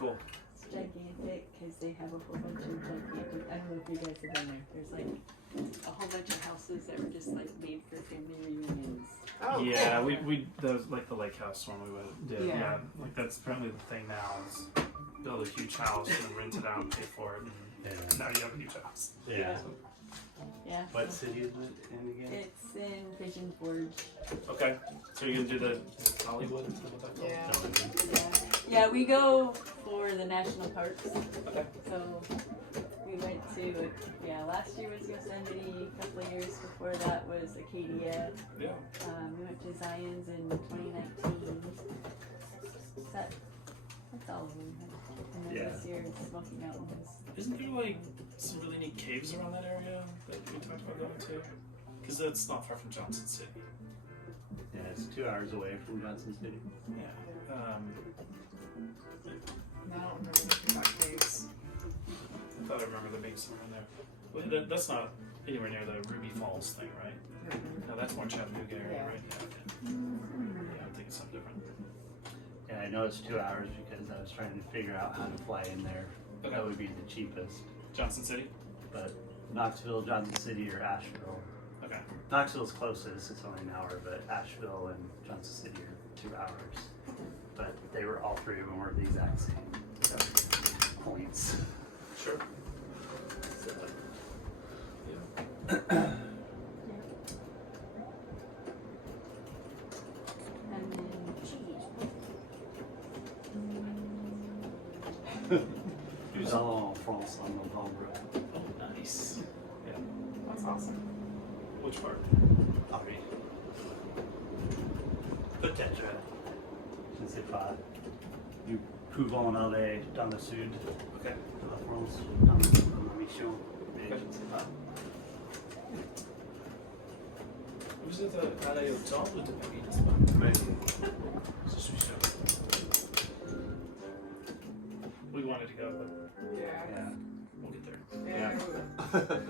Cool. It's gigantic because they have a whole bunch of gigantic. I don't know if you guys have been there. There's like a whole bunch of houses that were just like made for family reunions. Oh, Yeah, cool. we those like the lake house one we did. Yeah. Yeah, like that's apparently the thing now is build a huge house and rent it out and pay for it, and now you have a huge house. Yeah. Yeah. What so city is it in again? it's in Vision Forge. Okay, so you're gonna do the Hollywood? Is that what that's called? Yeah. Yeah, we go for the national parks. Okay. So we went to, last year was Yosemite, a couple of years before that was Acadia. Yeah. We went to Zion's in 2019. That's all of them. And then Yeah. this year it's Smoky Mountains. Isn't there like some really neat caves around that area that we talked about going to? Because that's not far from Johnson City. Yeah, it's 2 hours away from Johnson City. Yeah. I don't remember anything about caves. I thought I remember there being somewhere in there. Well, that's not anywhere near the Ruby Falls thing, right? No, that's more Chattanooga area, Yeah. right? Yeah, okay. Yeah, I'm thinking something different. Yeah, I know it's 2 hours because I was trying to figure out how to fly in there. Okay. That would be the cheapest. Johnson City? But Knoxville, Johnson City, or Asheville. Okay. Knoxville's closest, it's only an hour, but Asheville and Johnson City are 2 hours. But they were, all three of them were the exact same points. Sure. So, Yeah. And then cheese. Nous allons en France en novembre. Oh, nice. Yeah. That's awesome. Which part? Paris. Peut-être. Je ne sais pas. Nous pouvons aller dans le sud Okay. de la France dans la mission, mais je ne sais pas. Vous êtes allé au temple de Paris, n'est-ce pas? Mais Je suis sûr. We wanted to go, but Yeah. yeah. we'll get there. Yeah. Yeah.